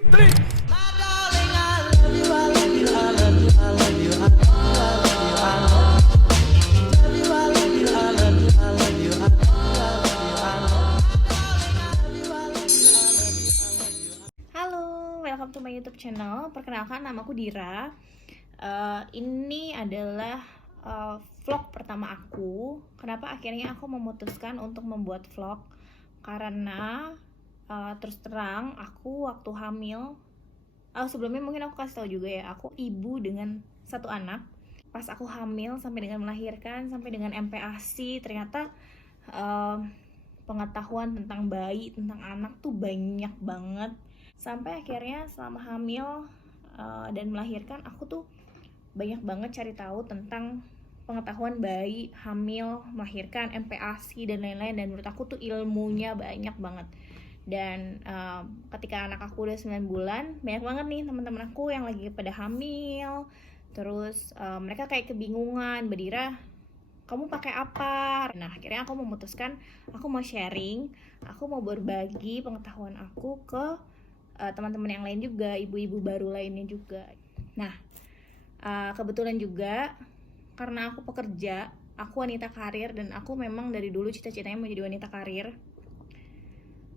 Halo, welcome to my YouTube channel. Perkenalkan, namaku Dira. Ini adalah vlog pertama aku. Kenapa akhirnya aku memutuskan untuk membuat vlog? Karena terus terang aku waktu hamil, sebelumnya mungkin aku kasih tahu juga ya, aku ibu dengan satu anak. Pas aku hamil sampai dengan melahirkan, sampai dengan MPASI, ternyata pengetahuan tentang bayi, tentang anak tuh banyak banget. Sampai akhirnya selama hamil dan melahirkan, aku tuh banyak banget cari tahu tentang pengetahuan bayi, hamil, melahirkan, MPASI dan lain-lain. Dan menurut aku tuh ilmunya banyak banget. Dan ketika anak aku udah 9 bulan, banyak banget nih teman-teman aku yang lagi pada hamil. Terus mereka kayak kebingungan, Mbak Dira, kamu pakai apa? Nah, akhirnya aku memutuskan aku mau sharing, aku mau berbagi pengetahuan aku ke teman-teman yang lain juga, ibu-ibu baru lainnya juga. Nah, kebetulan juga karena aku pekerja, aku wanita karir, dan aku memang dari dulu cita-citanya mau jadi wanita karir.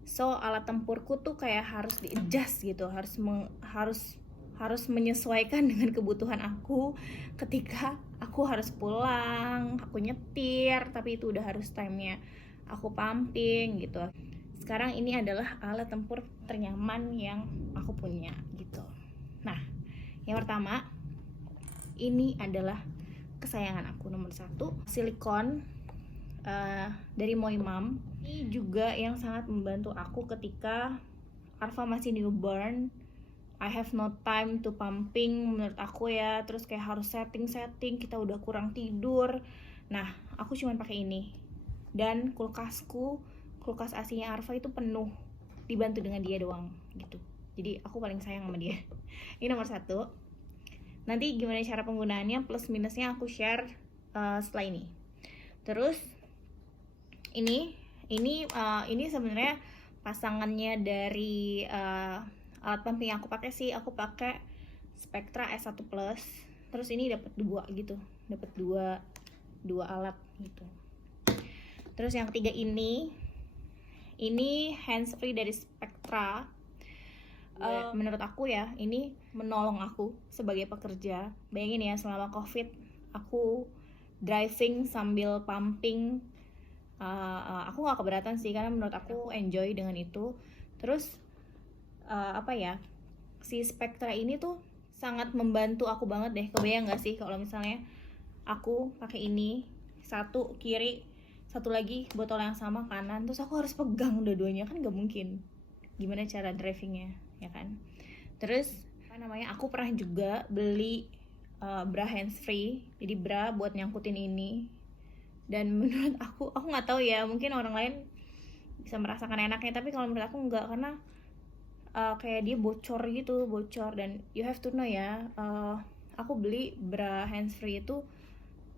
So, alat tempurku tuh kayak harus di-adjust gitu, harus menyesuaikan dengan kebutuhan aku. Ketika aku harus pulang, aku nyetir, tapi itu udah harus time-nya aku pumping gitu. Sekarang ini adalah alat tempur ternyaman yang aku punya gitu. Nah, yang pertama, ini adalah kesayangan aku nomor 1, silikon dari Moimam. Ini juga yang sangat membantu aku ketika Arfa masih newborn. I have no time to pumping menurut aku ya. Terus kayak harus setting, kita udah kurang tidur. Nah, aku cuma pakai ini. Dan kulkas AC-nya Arfa itu penuh, dibantu dengan dia doang gitu. Jadi aku paling sayang sama dia. Ini nomor 1. Nanti gimana cara penggunaannya plus minusnya aku share setelah ini. Terus ini sebenarnya pasangannya dari alat pumping yang aku pakai sih. Aku pakai Spectra S1 Plus. Terus ini dapat 2 gitu, dapat dua alat gitu. Terus yang ketiga ini hands free dari Spectra. Menurut aku ya, ini menolong aku sebagai pekerja. Bayangin ya, selama COVID aku driving sambil pumping. Aku gak keberatan sih, karena menurut aku enjoy dengan itu. Terus si Spectra ini tuh sangat membantu aku banget deh. Kebayang gak sih kalau misalnya aku pakai ini, satu kiri, satu lagi botol yang sama kanan, terus aku harus pegang dua-duanya, kan gak mungkin. Gimana cara drivingnya, ya kan? Terus aku pernah juga beli bra hands free, jadi bra buat nyangkutin ini. Dan menurut aku nggak tahu ya, mungkin orang lain bisa merasakan enaknya, tapi kalau menurut aku enggak, karena kayak dia bocor. Dan you have to know ya, aku beli bra hands free itu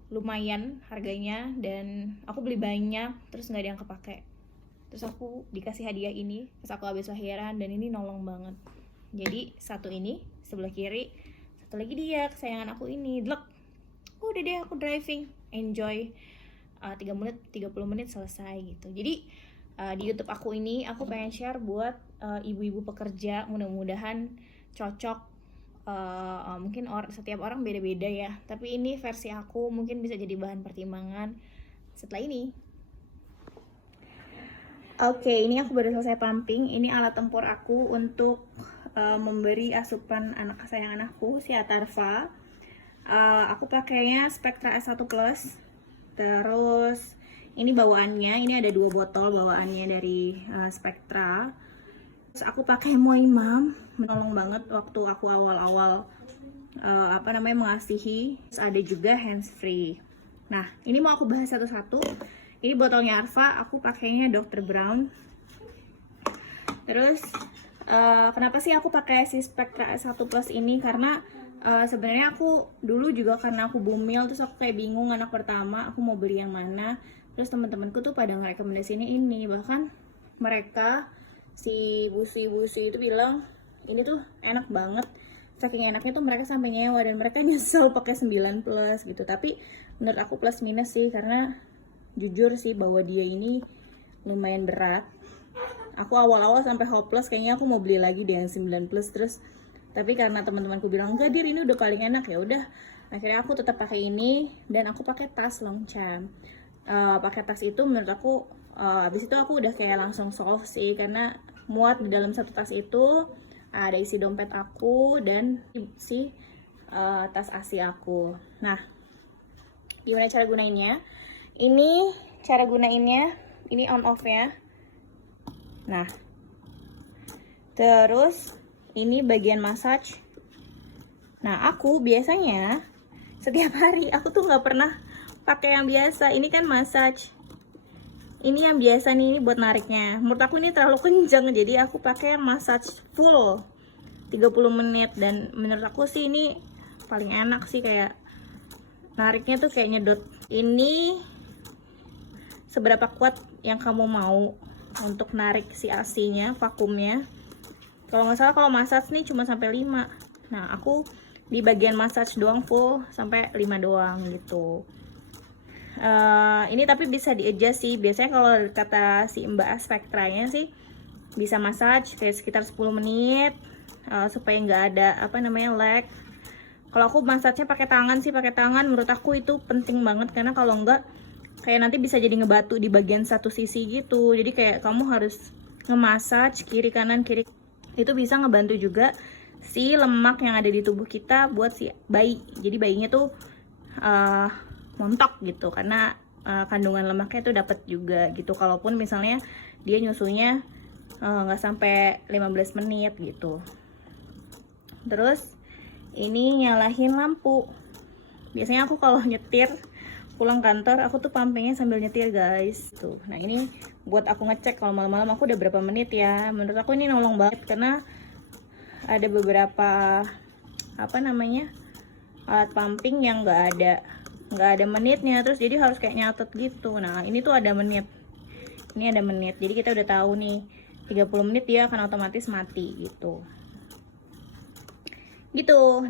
lumayan harganya, dan aku beli banyak terus nggak ada yang kepake. Terus aku dikasih hadiah ini pas aku habis lahiran, dan ini nolong banget. Jadi satu ini sebelah kiri, satu lagi dia kesayangan aku ini. Udah deh, aku driving enjoy 30 menit selesai gitu. Jadi di YouTube aku ini aku pengen share buat ibu-ibu pekerja, mudah-mudahan cocok. Mungkin setiap orang beda-beda ya, tapi ini versi aku, mungkin bisa jadi bahan pertimbangan setelah ini. Oke, ini aku baru selesai pumping. Ini alat tempur aku untuk memberi asupan anak kesayangan aku, si Atarva. Aku pakainya Spectra S1 Plus. Terus ini bawaannya, ini ada 2 botol bawaannya dari Spectra. Terus aku pakai Moimam, menolong banget waktu aku awal-awal mengasihi. Terus ada juga hands free. Nah, ini mau aku bahas satu-satu. Ini botolnya Arfa, aku pakainya Dr. Brown. Terus kenapa sih aku pakai si Spectra S1 Plus ini? Karena sebenarnya aku dulu juga karena aku bumil, terus aku kayak bingung anak pertama aku mau beli yang mana. Terus teman-temanku tuh pada ngerekomendasiin ini, bahkan mereka si busi itu bilang Ini tuh enak banget. Saking enaknya tuh mereka sampai nyewa dan mereka nyesel pakai 9 plus gitu. Tapi menurut aku plus minus sih, karena jujur sih bahwa dia ini lumayan berat. Aku awal-awal sampai hopeless, kayaknya aku mau beli lagi deh yang 9 plus terus. Tapi karena teman-temanku bilang enggak Dir, ini udah paling enak, ya udah. Akhirnya aku tetap pakai ini dan aku pakai tas Longchamp. Pakai tas itu menurut aku habis itu aku udah kayak langsung solve sih, karena muat di dalam satu tas itu ada isi dompet aku dan si tas ASI aku. Nah, gimana cara gunainnya? Ini cara gunainnya, ini on off ya. Nah, terus ini bagian massage. Nah, aku biasanya setiap hari aku tuh nggak pernah pakai yang biasa. Ini kan massage. Ini yang biasa nih, ini buat nariknya. Menurut aku ini terlalu kenceng, jadi aku pakai yang massage full 30 menit. Dan menurut aku sih ini paling enak sih, kayak nariknya tuh kayak nyedot. Ini seberapa kuat yang kamu mau untuk narik si asinya, vakumnya. Kalau nggak salah kalau massage nih cuma sampai 5. Nah, aku di bagian massage doang full sampai 5 doang gitu. Ini tapi bisa di-adjust sih. Biasanya kalau kata si Mbak Spectranya sih bisa massage kayak sekitar 10 menit supaya nggak ada apa namanya lag. Kalau aku massage-nya pakai tangan sih, pakai tangan menurut aku itu penting banget, karena kalau enggak kayak nanti bisa jadi ngebatu di bagian satu sisi gitu. Jadi kayak kamu harus nge-massage kiri kanan kiri. Itu bisa ngebantu juga si lemak yang ada di tubuh kita buat si bayi. Jadi bayinya tuh montok gitu, karena kandungan lemaknya tuh dapat juga gitu. Kalaupun misalnya dia nyusunya nggak sampai 15 menit gitu. Terus ini nyalahin lampu. Biasanya aku kalau nyetir pulang kantor aku tuh pumpingnya sambil nyetir guys tuh. Nah, ini buat aku ngecek kalau malam-malam aku udah berapa menit ya. Menurut aku ini nolong banget, karena ada beberapa apa namanya alat pumping yang nggak ada menitnya, terus jadi harus kayak nyatet gitu. Nah, ini tuh ada menit, ini ada menit, jadi kita udah tahu nih 30 menit dia akan otomatis mati gitu.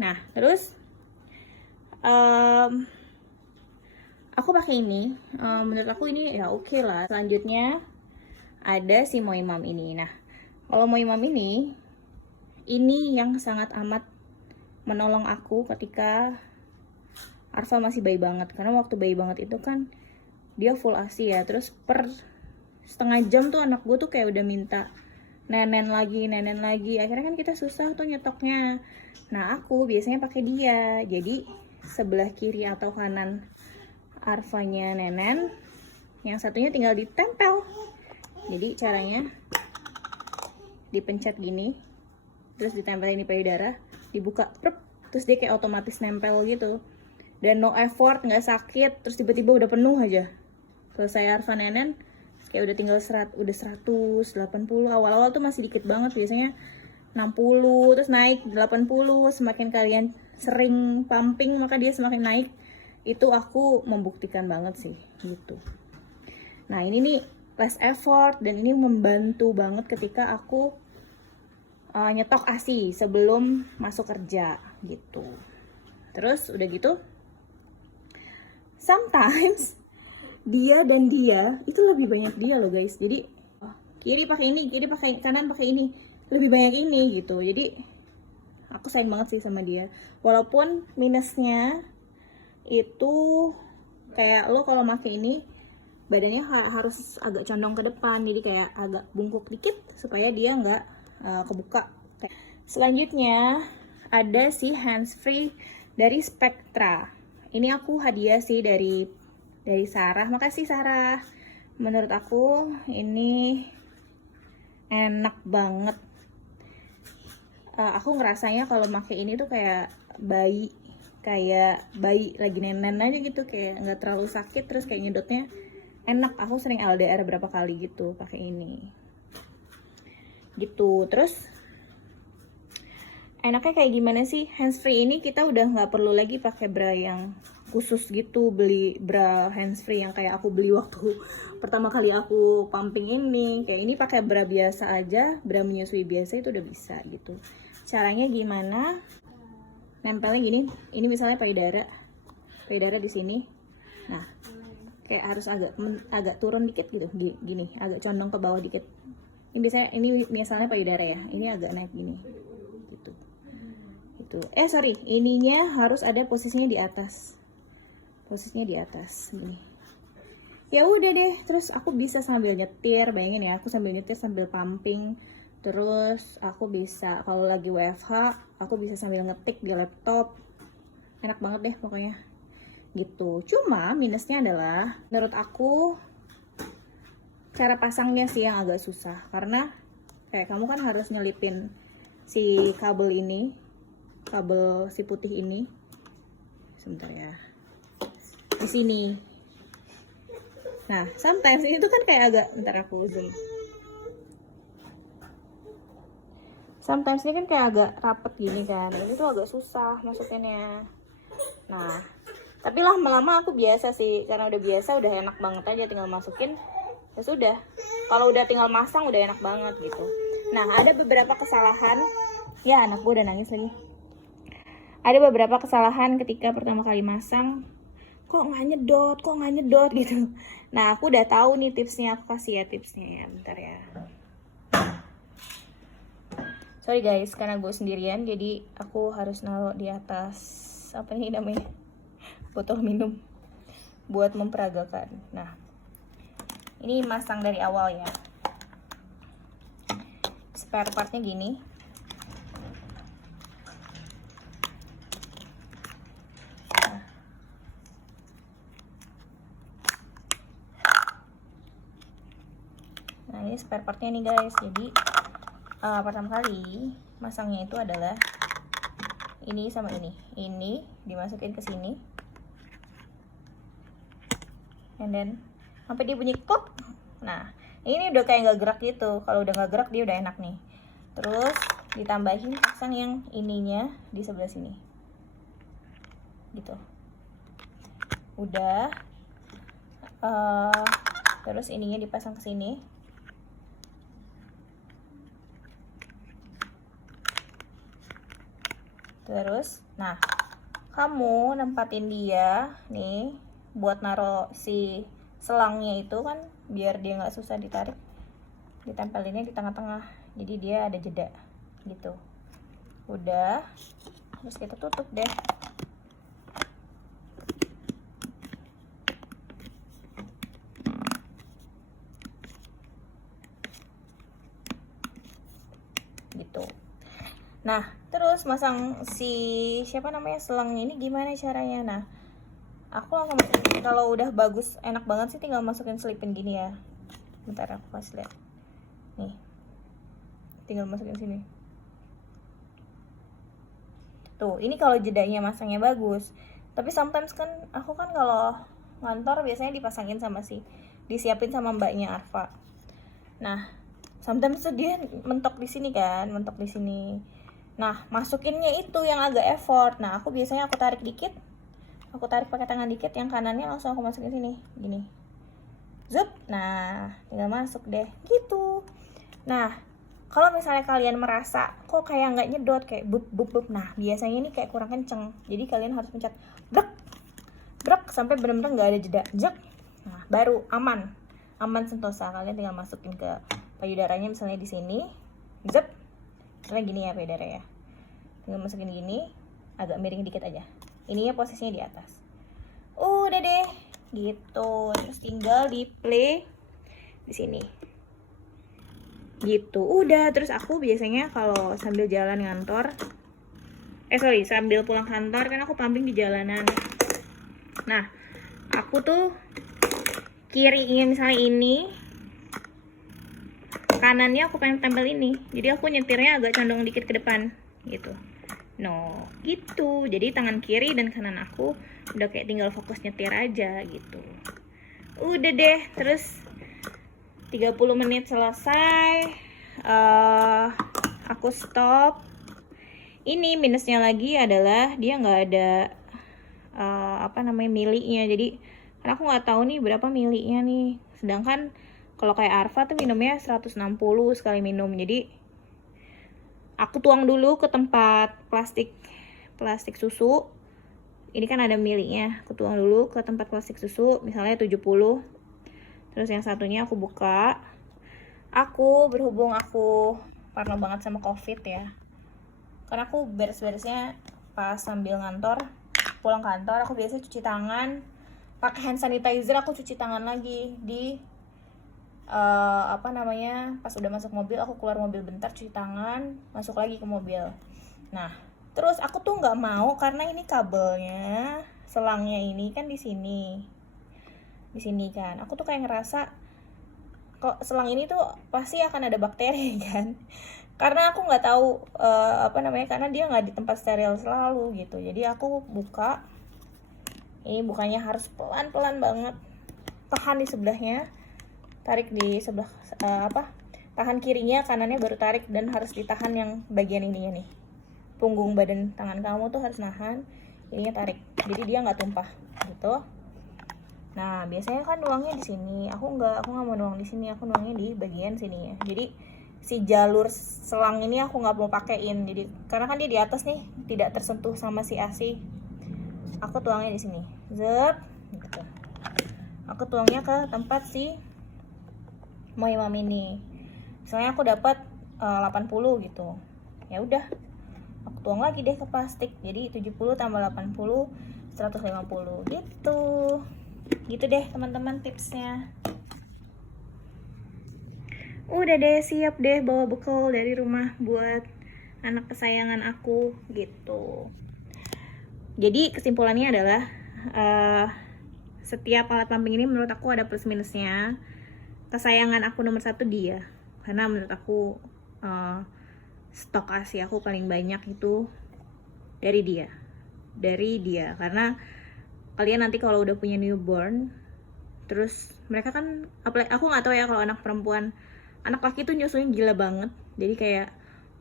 Nah, terus aku pakai ini, menurut aku ini ya oke lah. Selanjutnya ada si Moimam ini. Nah, kalau Moimam ini yang sangat amat menolong aku ketika Arfa masih bayi banget. Karena waktu bayi banget itu kan dia full ASI ya. Terus per setengah jam tuh anak gue tuh kayak udah minta nenen lagi. Akhirnya kan kita susah tuh nyetoknya. Nah, aku biasanya pakai dia. Jadi sebelah kiri atau kanan Arfanya nenen, yang satunya tinggal ditempel. Jadi caranya dipencet gini, terus ditempelin di payudara, dibuka, terus dia kayak otomatis nempel gitu. Dan no effort, nggak sakit, terus tiba-tiba udah penuh aja. Selesai Arfa nenen, kayak udah tinggal 180. Awal-awal tuh masih dikit banget, biasanya 60, terus naik 80. Semakin kalian sering pumping maka dia semakin naik. Itu aku membuktikan banget sih gitu. Nah, ini nih less effort dan ini membantu banget ketika aku nyetok ASI sebelum masuk kerja gitu. Terus udah gitu, sometimes dia itu lebih banyak dia loh guys. Jadi kiri pakai ini, kiri pakai kanan pakai ini, lebih banyak ini gitu. Jadi aku sayang banget sih sama dia. Walaupun minusnya itu kayak lo kalau pakai ini badannya harus agak condong ke depan, jadi kayak agak bungkuk dikit supaya dia nggak kebuka. Selanjutnya ada si handsfree dari Spectra. Ini aku hadiah sih dari Sarah. Makasih Sarah. Menurut aku ini enak banget. Aku ngerasanya kalau pakai ini tuh kayak bayi lagi nenen aja gitu, kayak nggak terlalu sakit, terus kayak nyedotnya enak. Aku sering LDR berapa kali gitu pakai ini gitu. Terus enaknya kayak gimana sih? Handsfree ini kita udah nggak perlu lagi pakai bra yang khusus gitu, beli bra handsfree yang kayak aku beli waktu pertama kali aku pumping ini. Kayak ini pakai bra biasa aja, bra menyusui biasa itu udah bisa gitu. Caranya gimana? Nempelnya gini, ini misalnya payudara di sini. Nah, kayak harus agak turun dikit gitu, gini, agak condong ke bawah dikit. Ini misalnya payudara ya, ini agak naik gini, gitu. Sorry, ininya harus ada posisinya di atas, gini. Ya udah deh, terus aku bisa sambil nyetir, bayangin ya, aku sambil nyetir sambil pumping. Terus aku bisa kalau lagi WFH, aku bisa sambil ngetik di laptop. Enak banget deh pokoknya. Gitu. Cuma minusnya adalah menurut aku cara pasangnya sih yang agak susah, karena kayak kamu kan harus nyelipin si kabel ini, kabel si putih ini. Sebentar ya. Di sini. Nah, sometimes ini tuh kan kayak agak, ntar aku zoom. Sometimes ini kan kayak agak rapet gini kan, ini tuh agak susah masukinnya. Nah, tapi lama-lama aku biasa sih, karena udah biasa, udah enak banget aja tinggal masukin. Ya sudah, kalau udah tinggal masang udah enak banget gitu. Nah, ada beberapa kesalahan. Ya, anak gue udah nangis lagi. Ada beberapa kesalahan ketika pertama kali masang. Kok nggak nyedot gitu. Nah, aku udah tahu nih tipsnya, aku kasih ya tipsnya ya. Bentar ya. Sorry guys, karena gue sendirian, jadi aku harus naruh di atas, apa ini namanya, botol minum buat memperagakan. Nah, ini masang dari awal ya. Spare partnya gini. Nah, ini spare partnya nih guys. Jadi pertama kali masangnya itu adalah ini sama ini dimasukin ke sini, and then sampai dia bunyi klop. Nah, ini udah kayak nggak gerak gitu. Kalau udah nggak gerak dia udah enak nih. Terus ditambahin pasang yang ininya di sebelah sini gitu. Udah terus ininya dipasang ke sini. Terus, nah, kamu nempatin dia nih buat naro si selangnya itu kan, biar dia nggak susah ditarik. Ditempelinnya di tengah-tengah, jadi dia ada jeda gitu. Udah, terus kita tutup deh. Gitu. Nah, terus masang si siapa namanya selangnya ini gimana caranya? Nah, aku langsung kalau udah bagus enak banget sih tinggal masukin selipin gini ya. Bentar aku kasih lihat. Nih. Tinggal masukin sini. Tuh, ini kalau jedanya masangnya bagus. Tapi sometimes kan aku kan kalau ngantor biasanya dipasangin disiapin sama mbaknya Arfa. Nah, sometimes tuh dia mentok di sini kan, mentok di sini. Nah, masukinnya itu yang agak effort. Nah, aku biasanya aku tarik dikit. Aku tarik pakai tangan dikit, yang kanannya langsung aku masukin sini, gini. Zup. Nah, tinggal masuk deh, gitu. Nah, kalau misalnya kalian merasa kok kayak nggak nyedot, kayak bup. Nah, biasanya ini kayak kurang kenceng. Jadi kalian harus pencet brek sampai benar-benar nggak ada jeda. Jek. Nah, baru aman sentosa. Kalian tinggal masukin ke payudaranya misalnya di sini. Zep. Misalnya gini ya payudara ya. Tinggal masukin gini, agak miring dikit aja. Ininya posisinya di atas. Udah deh, gitu. Terus tinggal di play di sini. Gitu. Udah, terus aku biasanya kalau sambil jalan ngantor, sambil pulang kantor kan aku pumping di jalanan. Nah, aku tuh kirinya misalnya ini, kanannya aku pengen tempel ini, jadi aku nyetirnya agak condong dikit ke depan gitu. No, gitu. Jadi tangan kiri dan kanan aku udah kayak tinggal fokus nyetir aja gitu. Udah deh, terus 30 menit selesai. Aku stop. Ini minusnya lagi adalah dia nggak ada milinya. Jadi karena aku nggak tahu nih berapa milinya nih. Sedangkan kalau kayak Arfa tuh minumnya 160 sekali minum. Jadi aku tuang dulu ke tempat plastik susu. Ini kan ada milinya. Aku tuang dulu ke tempat plastik susu, misalnya 70. Terus yang satunya aku buka. Berhubung aku parno banget sama COVID ya. Karena aku beres-beresnya pas sambil pulang kantor, aku biasa cuci tangan pakai hand sanitizer. Aku cuci tangan lagi di pas udah masuk mobil. Aku keluar mobil bentar, cuci tangan, masuk lagi ke mobil. Nah, terus aku tuh nggak mau karena ini kabelnya, selangnya ini kan di sini kan. Aku tuh kayak ngerasa kok selang ini tuh pasti akan ada bakteri kan. Karena aku nggak tahu karena dia nggak di tempat steril selalu gitu. Jadi aku buka. Ini bukanya harus pelan-pelan banget. Tahan di sebelahnya, tarik di sebelah tahan kirinya, kanannya baru tarik, dan harus ditahan yang bagian ininya nih. Punggung badan tangan kamu tuh harus nahan, ininya tarik. Jadi dia nggak tumpah gitu. Nah, biasanya kan nuangnya di sini. Aku nggak mau nuang di sini. Aku nuangnya di bagian sini ya. Jadi si jalur selang ini aku nggak mau pakein. Jadi karena kan dia di atas nih, tidak tersentuh sama si ASI. Aku tuangnya di sini. Zet, gitu. Aku tuangnya ke tempat si Moimam ini. Misalnya aku dapat 80 gitu. Ya udah. Aku tuang lagi deh ke plastik. Jadi 70 tambah 80 150 gitu. Gitu deh teman-teman tipsnya. Udah deh, siap deh bawa bekal dari rumah buat anak kesayangan aku gitu. Jadi kesimpulannya adalah setiap alat pumping ini menurut aku ada plus minusnya. Kesayangan aku nomor 1 dia, karena menurut aku stok ASI aku paling banyak itu dari dia. Karena kalian nanti kalau udah punya newborn, terus mereka kan, aku nggak tahu ya kalau anak perempuan, anak laki tuh nyusuin gila banget. Jadi kayak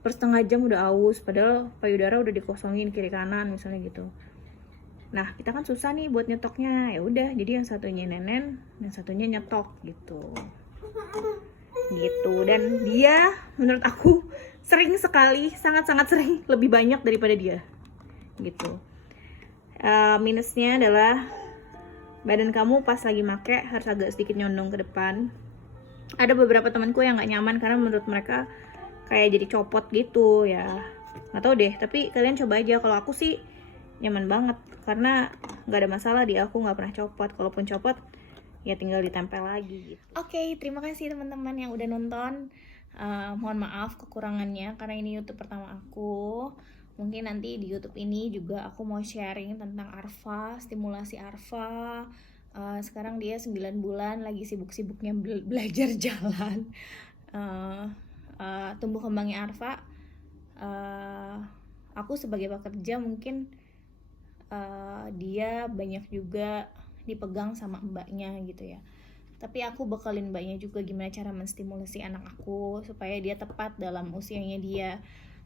per setengah jam udah aus, padahal payudara udah dikosongin kiri kanan misalnya gitu. Nah, kita kan susah nih buat nyetoknya. Ya udah, jadi yang satunya nenen, yang satunya nyetok gitu. Dan dia menurut aku sering sekali, sangat-sangat sering, lebih banyak daripada dia gitu. Minusnya adalah badan kamu pas lagi make harus agak sedikit nyondong ke depan. Ada beberapa temanku yang nggak nyaman karena menurut mereka kayak jadi copot gitu ya. Nggak tahu deh, tapi kalian coba aja. Kalau aku sih nyaman banget karena nggak ada masalah di aku, nggak pernah copot. Kalaupun copot ya tinggal ditempel lagi gitu. Oke, terima kasih teman-teman yang udah nonton. Mohon maaf kekurangannya karena ini YouTube pertama aku. Mungkin nanti di YouTube ini juga aku mau sharing tentang Arfa, stimulasi Arfa. Sekarang dia 9 bulan, lagi sibuk-sibuknya belajar jalan. Tumbuh kembangnya Arfa. Aku sebagai pekerja mungkin dia banyak juga dipegang sama mbaknya gitu ya. Tapi aku bekalin mbaknya juga gimana cara menstimulasi anak aku supaya dia tepat dalam usianya dia.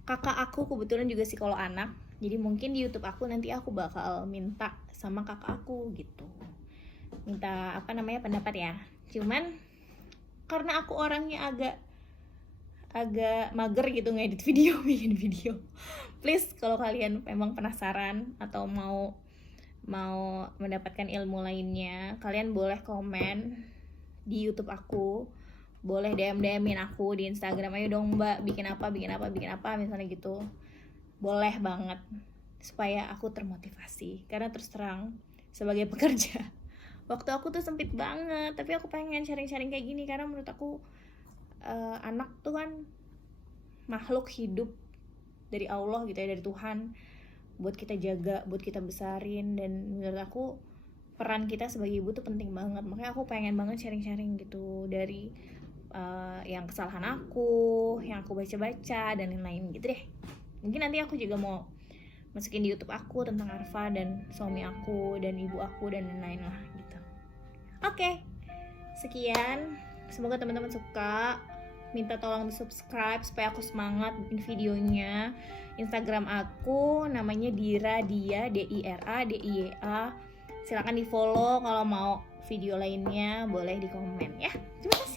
Kakak aku kebetulan juga psikolog anak, jadi mungkin di YouTube aku nanti aku bakal minta sama kakak aku gitu, minta pendapat ya. Cuman karena aku orangnya agak mager gitu ngedit video, bikin video. Please kalau kalian memang penasaran atau mau mendapatkan ilmu lainnya, kalian boleh komen di YouTube aku, boleh DM-in aku di Instagram, ayo dong mbak bikin apa misalnya gitu, boleh banget supaya aku termotivasi. Karena terus terang sebagai pekerja waktu aku tuh sempit banget, tapi aku pengen sharing-sharing kayak gini karena menurut aku anak tuh kan makhluk hidup dari Allah gitu ya, dari Tuhan, buat kita jaga, buat kita besarin. Dan menurut aku peran kita sebagai ibu tuh penting banget. Makanya aku pengen banget sharing-sharing gitu dari yang kesalahan aku, yang aku baca-baca dan lain-lain gitu deh. Mungkin nanti aku juga mau masukin di YouTube aku tentang Arfa dan suami aku dan ibu aku dan lain-lain lah gitu. Oke, sekian. Semoga teman-teman suka. minta tolong di subscribe supaya aku semangat bikin videonya. Instagram aku namanya Dira Dia, DIRA DIYA. Silakan di follow, kalau mau video lainnya boleh di komen ya. Terima kasih.